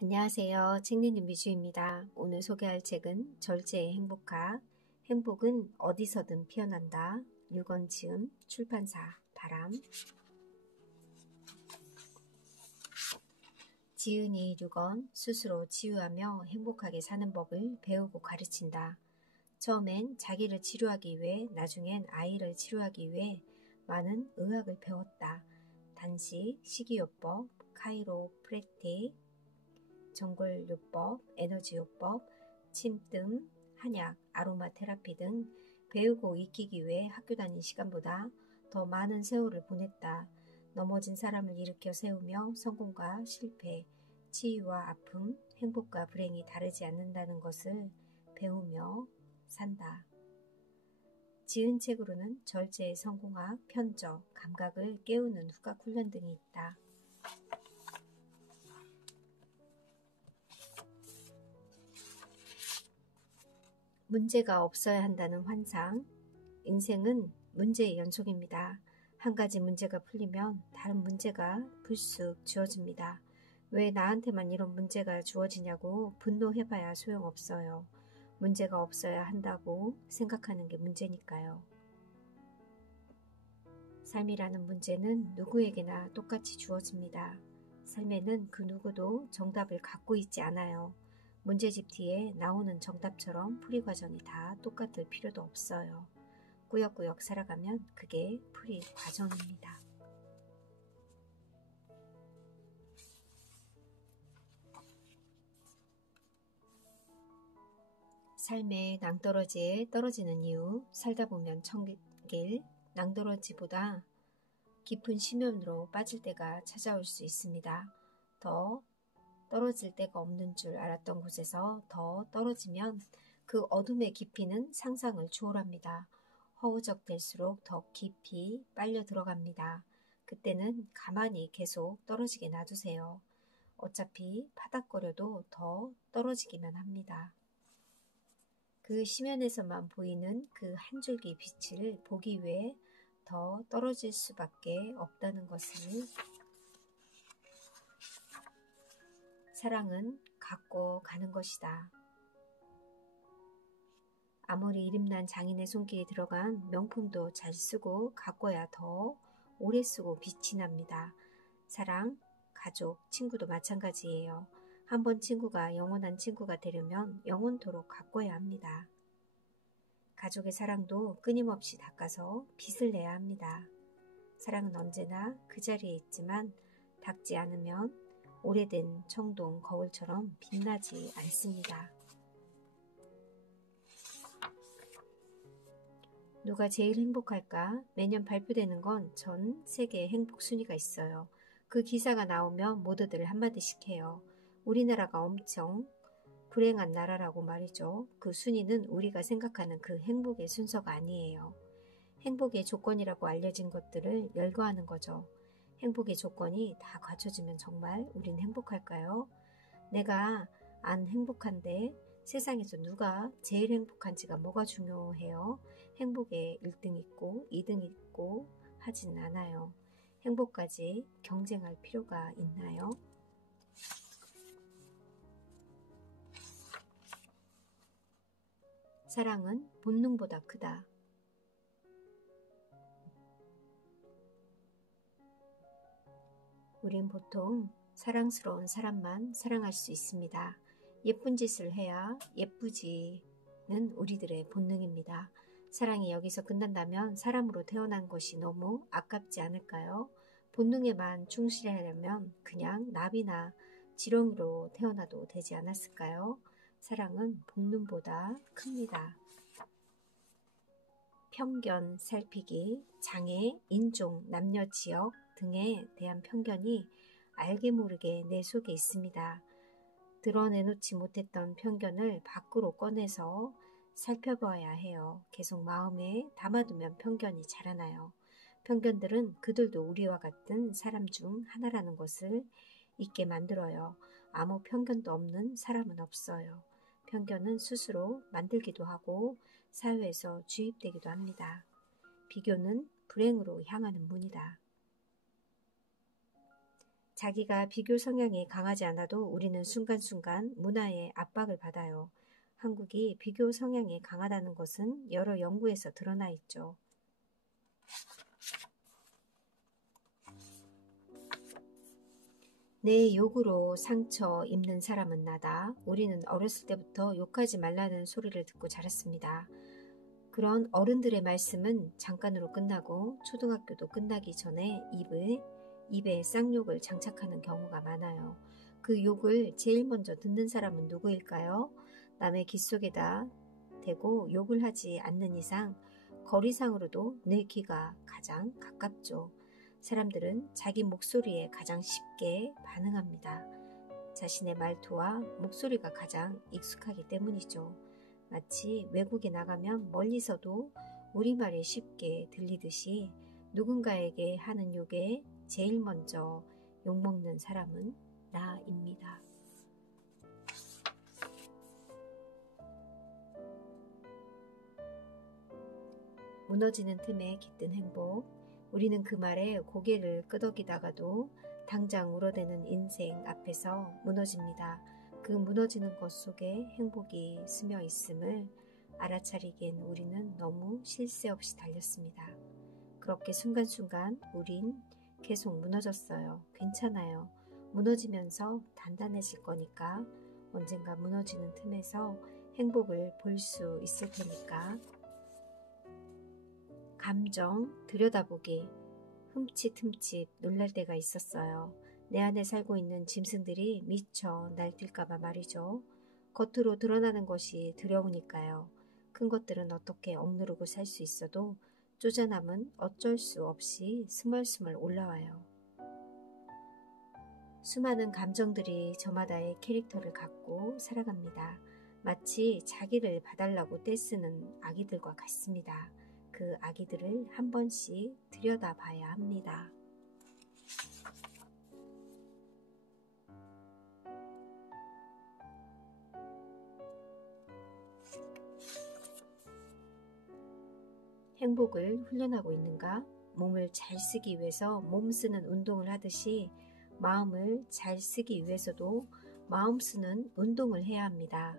안녕하세요. 책리님 미주입니다. 오늘 소개할 책은 절제의 행복학, 행복은 어디서든 피어난다. 유건지음 출판사 바람. 지은이 유건 스스로 치유하며 행복하게 사는 법을 배우고 가르친다. 처음엔 자기를 치료하기 위해, 나중엔 아이를 치료하기 위해 많은 의학을 배웠다. 단식, 식이요법, 카이로프랙틱, 정골요법, 에너지요법, 침뜸, 한약, 아로마 테라피 등 배우고 익히기 위해 학교 다닌 시간보다 더 많은 세월을 보냈다. 넘어진 사람을 일으켜 세우며 성공과 실패, 치유와 아픔, 행복과 불행이 다르지 않는다는 것을 배우며 산다. 지은 책으로는 절제의 성공학, 편적, 감각을 깨우는 후각 훈련 등이 있다. 문제가 없어야 한다는 환상. 인생은 문제의 연속입니다. 한 가지 문제가 풀리면 다른 문제가 불쑥 주어집니다. 왜 나한테만 이런 문제가 주어지냐고 분노해봐야 소용없어요. 문제가 없어야 한다고 생각하는 게 문제니까요. 삶이라는 문제는 누구에게나 똑같이 주어집니다. 삶에는 그 누구도 정답을 갖고 있지 않아요. 문제집 뒤에 나오는 정답처럼 풀이 과정이 다 똑같을 필요도 없어요. 꾸역꾸역 살아가면 그게 풀이 과정입니다. 삶의 낭떠러지에 떨어지는 이유, 살다 보면 천길, 낭떠러지보다 깊은 심연으로 빠질 때가 찾아올 수 있습니다. 더 떨어질 데가 없는 줄 알았던 곳에서 더 떨어지면 그 어둠의 깊이는 상상을 초월합니다. 허우적댈수록 더 깊이 빨려 들어갑니다. 그때는 가만히 계속 떨어지게 놔두세요. 어차피 파닥거려도 더 떨어지기만 합니다. 그 심연에서만 보이는 그 한 줄기 빛을 보기 위해 더 떨어질 수밖에 없다는 것을 사랑은 갖고 가는 것이다. 아무리 이름난 장인의 손길이 들어간 명품도 잘 쓰고 가꿔야 더 오래 쓰고 빛이 납니다. 사랑, 가족, 친구도 마찬가지예요. 한번 친구가 영원한 친구가 되려면 영원토록 가꿔야 합니다. 가족의 사랑도 끊임없이 닦아서 빛을 내야 합니다. 사랑은 언제나 그 자리에 있지만 닦지 않으면 오래된 청동 거울처럼 빛나지 않습니다. 누가 제일 행복할까? 매년 발표되는 건 전 세계의 행복 순위가 있어요. 그 기사가 나오면 모두들 한마디씩 해요. 우리나라가 엄청 불행한 나라라고 말이죠. 그 순위는 우리가 생각하는 그 행복의 순서가 아니에요. 행복의 조건이라고 알려진 것들을 열거하는 거죠. 행복의 조건이 다 갖춰지면 정말 우린 행복할까요? 내가 안 행복한데 세상에서 누가 제일 행복한지가 뭐가 중요해요? 행복에 1등 있고 2등 있고 하진 않아요. 행복까지 경쟁할 필요가 있나요? 사랑은 본능보다 크다. 우린 보통 사랑스러운 사람만 사랑할 수 있습니다. 예쁜 짓을 해야 예쁘지는 우리들의 본능입니다. 사랑이 여기서 끝난다면 사람으로 태어난 것이 너무 아깝지 않을까요? 본능에만 충실하려면 그냥 나비나 지렁이로 태어나도 되지 않았을까요? 사랑은 본능보다 큽니다. 편견, 살피기, 장애, 인종, 남녀, 지역 등에 대한 편견이 알게 모르게 내 속에 있습니다. 드러내놓지 못했던 편견을 밖으로 꺼내서 살펴봐야 해요. 계속 마음에 담아두면 편견이 자라나요. 편견들은 그들도 우리와 같은 사람 중 하나라는 것을 잊게 만들어요. 아무 편견도 없는 사람은 없어요. 편견은 스스로 만들기도 하고 사회에서 주입되기도 합니다. 비교는 불행으로 향하는 문이다. 자기가 비교 성향이 강하지 않아도 우리는 순간순간 문화의 압박을 받아요. 한국이 비교 성향이 강하다는 것은 여러 연구에서 드러나 있죠. 내 욕으로 상처 입는 사람은 나다. 우리는 어렸을 때부터 욕하지 말라는 소리를 듣고 자랐습니다. 그런 어른들의 말씀은 잠깐으로 끝나고 초등학교도 끝나기 전에 입에 쌍욕을 장착하는 경우가 많아요. 그 욕을 제일 먼저 듣는 사람은 누구일까요? 남의 귀 속에다 대고 욕을 하지 않는 이상 거리상으로도 내 귀가 가장 가깝죠. 사람들은 자기 목소리에 가장 쉽게 반응합니다. 자신의 말투와 목소리가 가장 익숙하기 때문이죠. 마치 외국에 나가면 멀리서도 우리말이 쉽게 들리듯이 누군가에게 하는 욕에 제일 먼저 욕먹는 사람은 나입니다. 무너지는 틈에 깃든 행복. 우리는 그 말에 고개를 끄덕이다가도 당장 울어대는 인생 앞에서 무너집니다. 그 무너지는 것 속에 행복이 스며 있음을 알아차리기엔 우리는 너무 쉴 새 없이 달렸습니다. 그렇게 순간순간 우린 계속 무너졌어요. 괜찮아요. 무너지면서 단단해질 거니까 언젠가 무너지는 틈에서 행복을 볼 수 있을 테니까. 감정 들여다보기. 흠칫흠칫 놀랄 때가 있었어요. 내 안에 살고 있는 짐승들이 미쳐 날뛸까봐 말이죠. 겉으로 드러나는 것이 두려우니까요. 큰 것들은 어떻게 억누르고 살 수 있어도 쪼잔함은 어쩔 수 없이 스멀스멀 올라와요. 수많은 감정들이 저마다의 캐릭터를 갖고 살아갑니다. 마치 자기를 봐달라고 떼쓰는 아기들과 같습니다. 그 아기들을 한 번씩 들여다봐야 합니다. 행복을 훈련하고 있는가? 몸을 잘 쓰기 위해서 몸 쓰는 운동을 하듯이 마음을 잘 쓰기 위해서도 마음 쓰는 운동을 해야 합니다.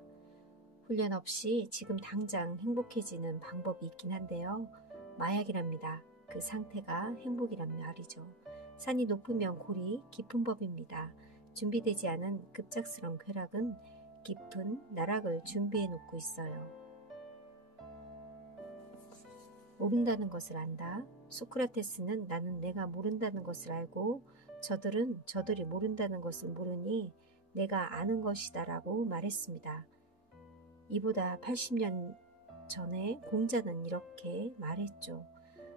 훈련 없이 지금 당장 행복해지는 방법이 있긴 한데요. 마약이랍니다. 그 상태가 행복이란 말이죠. 산이 높으면 골이 깊은 법입니다. 준비되지 않은 급작스러운 쾌락은 깊은 나락을 준비해 놓고 있어요. 모른다는 것을 안다. 소크라테스는 나는 내가 모른다는 것을 알고 저들은 저들이 모른다는 것을 모르니 내가 아는 것이다 라고 말했습니다. 이보다 80년 전에 공자는 이렇게 말했죠.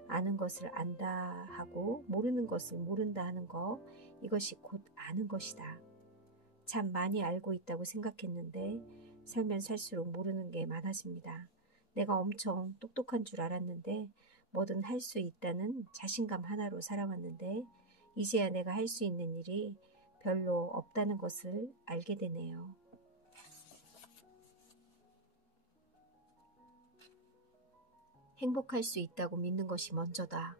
아는 것을 안다 하고 모르는 것을 모른다 하는 것, 이것이 곧 아는 것이다. 참 많이 알고 있다고 생각했는데 살면 살수록 모르는 게 많아집니다. 내가 엄청 똑똑한 줄 알았는데 뭐든 할 수 있다는 자신감 하나로 살아왔는데 이제야 내가 할 수 있는 일이 별로 없다는 것을 알게 되네요. 행복할 수 있다고 믿는 것이 먼저다.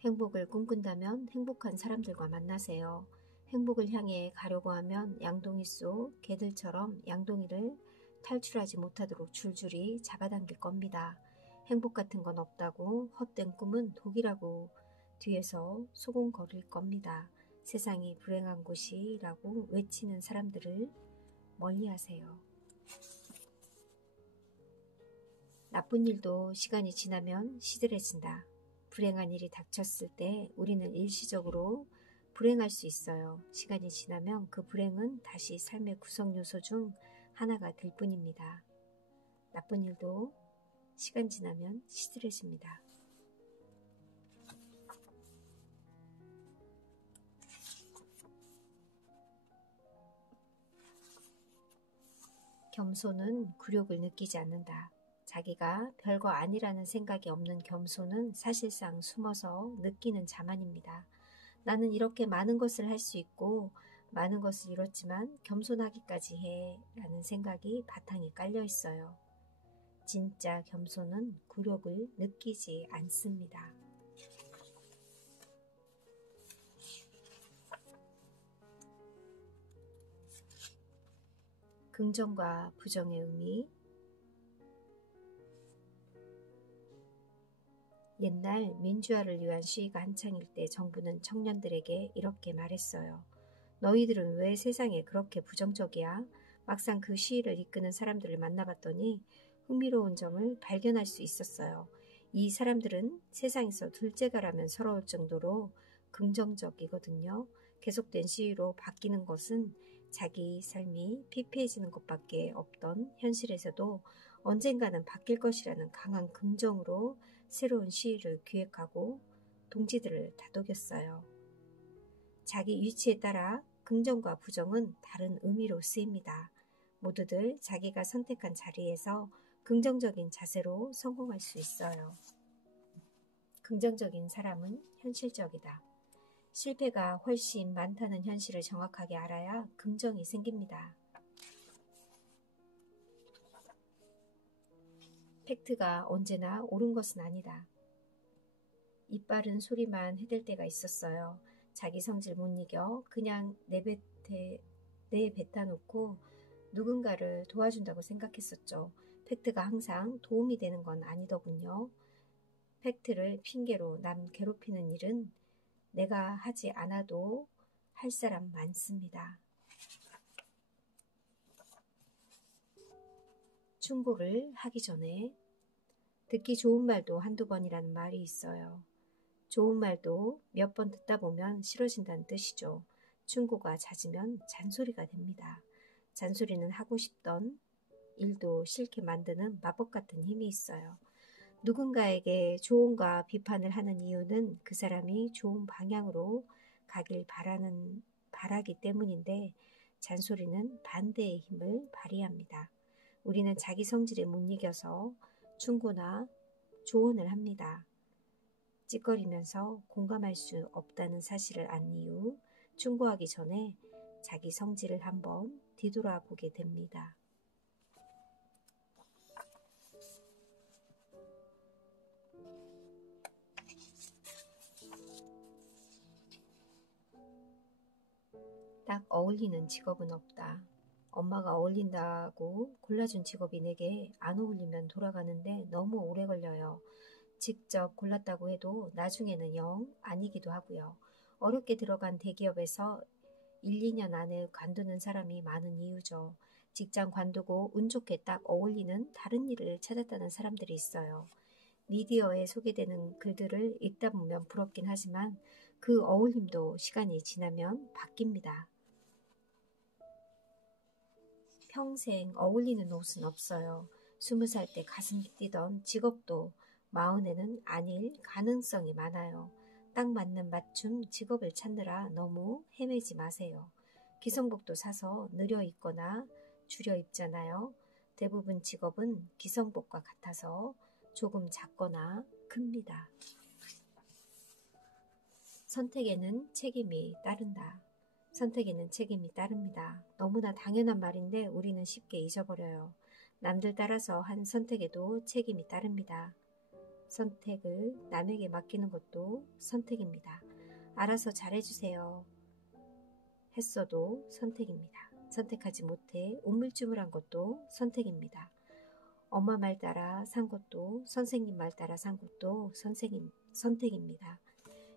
행복을 꿈꾼다면 행복한 사람들과 만나세요. 행복을 향해 가려고 하면 양동이 속 개들처럼 양동이를 탈출하지 못하도록 줄줄이 잡아당길 겁니다. 행복 같은 건 없다고 헛된 꿈은 독이라고 뒤에서 소곤거릴 겁니다. 세상이 불행한 곳이라고 외치는 사람들을 멀리하세요. 나쁜 일도 시간이 지나면 시들해진다. 불행한 일이 닥쳤을 때 우리는 일시적으로 불행할 수 있어요. 시간이 지나면 그 불행은 다시 삶의 구성 요소 중 하나가 될 뿐입니다. 나쁜 일도 시간 지나면 시들해집니다. 겸손은 굴욕을 느끼지 않는다. 자기가 별거 아니라는 생각이 없는 겸손은 사실상 숨어서 느끼는 자만입니다. 나는 이렇게 많은 것을 할 수 있고 많은 것을 이뤘지만 겸손하기까지 해 라는 생각이 바탕에 깔려 있어요. 진짜 겸손은 굴욕을 느끼지 않습니다. 긍정과 부정의 의미. 옛날 민주화를 위한 시위가 한창일 때 정부는 청년들에게 이렇게 말했어요. 너희들은 왜 세상에 그렇게 부정적이야? 막상 그 시위를 이끄는 사람들을 만나봤더니 흥미로운 점을 발견할 수 있었어요. 이 사람들은 세상에서 둘째가라면 서러울 정도로 긍정적이거든요. 계속된 시위로 바뀌는 것은 자기 삶이 피폐해지는 것밖에 없던 현실에서도 언젠가는 바뀔 것이라는 강한 긍정으로 새로운 시위를 기획하고 동지들을 다독였어요. 자기 위치에 따라 긍정과 부정은 다른 의미로 쓰입니다. 모두들 자기가 선택한 자리에서 긍정적인 자세로 성공할 수 있어요. 긍정적인 사람은 현실적이다. 실패가 훨씬 많다는 현실을 정확하게 알아야 긍정이 생깁니다. 팩트가 언제나 옳은 것은 아니다. 이빠른 소리만 해댈 때가 있었어요. 자기 성질 못 이겨 그냥 내뱉다 놓고 누군가를 도와준다고 생각했었죠. 팩트가 항상 도움이 되는 건 아니더군요. 팩트를 핑계로 남 괴롭히는 일은 내가 하지 않아도 할 사람 많습니다. 충고를 하기 전에 듣기 좋은 말도 한두 번이라는 말이 있어요. 좋은 말도 몇 번 듣다 보면 싫어진다는 뜻이죠. 충고가 잦으면 잔소리가 됩니다. 잔소리는 하고 싶던 일도 싫게 만드는 마법 같은 힘이 있어요. 누군가에게 조언과 비판을 하는 이유는 그 사람이 좋은 방향으로 가길 바라기 때문인데 잔소리는 반대의 힘을 발휘합니다. 우리는 자기 성질에 못 이겨서 충고나 조언을 합니다. 찌꺼리면서 공감할 수 없다는 사실을 안 이후 충고하기 전에 자기 성질을 한번 뒤돌아보게 됩니다. 딱 어울리는 직업은 없다. 엄마가 어울린다고 골라준 직업이 내게 안 어울리면 돌아가는데 너무 오래 걸려요. 직접 골랐다고 해도 나중에는 영 아니기도 하고요. 어렵게 들어간 대기업에서 1, 2년 안에 관두는 사람이 많은 이유죠. 직장 관두고 운 좋게 딱 어울리는 다른 일을 찾았다는 사람들이 있어요. 미디어에 소개되는 글들을 읽다 보면 부럽긴 하지만 그 어울림도 시간이 지나면 바뀝니다. 평생 어울리는 옷은 없어요. 20살 때 가슴이 뛰던 직업도 40에는 아닐 가능성이 많아요. 딱 맞는 맞춤 직업을 찾느라 너무 헤매지 마세요. 기성복도 사서 느려 입거나 줄여 입잖아요. 대부분 직업은 기성복과 같아서 조금 작거나 큽니다. 선택에는 책임이 따른다. 선택에는 책임이 따릅니다. 너무나 당연한 말인데 우리는 쉽게 잊어버려요. 남들 따라서 한 선택에도 책임이 따릅니다. 선택을 남에게 맡기는 것도 선택입니다. 알아서 잘해주세요. 했어도 선택입니다. 선택하지 못해 우물쭈물한 것도 선택입니다. 엄마 말 따라 산 것도 선생님 말 따라 산 것도 선택입니다.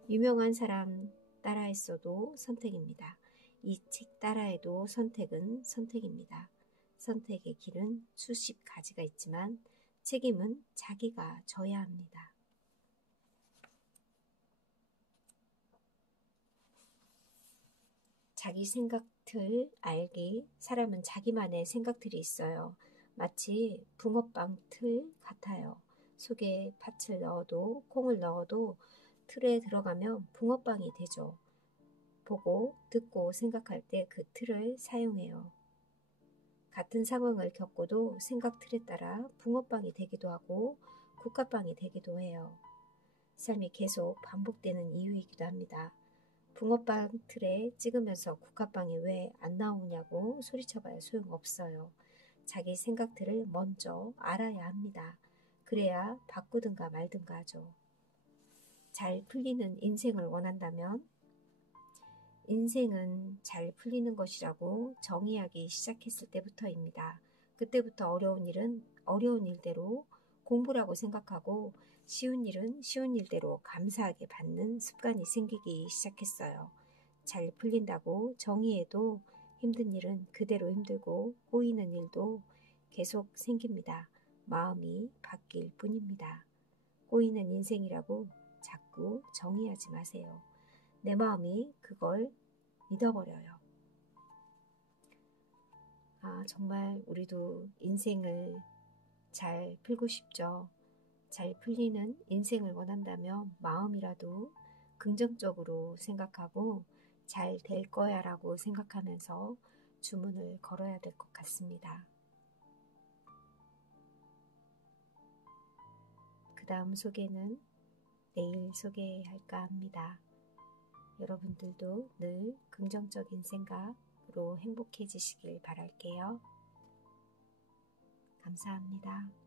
유명한 사람 따라했어도 선택입니다. 이 책 따라해도 선택은 선택입니다. 선택의 길은 수십 가지가 있지만 책임은 자기가 져야 합니다. 자기 생각틀 알기. 사람은 자기만의 생각틀이 있어요. 마치 붕어빵 틀 같아요. 속에 팥을 넣어도 콩을 넣어도 틀에 들어가면 붕어빵이 되죠. 보고 듣고 생각할 때 그 틀을 사용해요. 같은 상황을 겪고도 생각 틀에 따라 붕어빵이 되기도 하고 국화빵이 되기도 해요. 삶이 계속 반복되는 이유이기도 합니다. 붕어빵 틀에 찍으면서 국화빵이 왜 안 나오냐고 소리쳐봐야 소용없어요. 자기 생각 틀을 먼저 알아야 합니다. 그래야 바꾸든가 말든가 하죠. 잘 풀리는 인생을 원한다면 인생은 잘 풀리는 것이라고 정의하기 시작했을 때부터입니다. 그때부터 어려운 일은 어려운 일대로 공부라고 생각하고 쉬운 일은 쉬운 일대로 감사하게 받는 습관이 생기기 시작했어요. 잘 풀린다고 정의해도 힘든 일은 그대로 힘들고 꼬이는 일도 계속 생깁니다. 마음이 바뀔 뿐입니다. 꼬이는 인생이라고 자꾸 정의하지 마세요. 내 마음이 그걸 믿어버려요. 정말 우리도 인생을 잘 풀고 싶죠. 잘 풀리는 인생을 원한다면 마음이라도 긍정적으로 생각하고 잘 될 거야 라고 생각하면서 주문을 걸어야 될 것 같습니다. 그 다음 소개는 내일 소개할까 합니다. 여러분들도 늘 긍정적인 생각으로 행복해지시길 바랄게요. 감사합니다.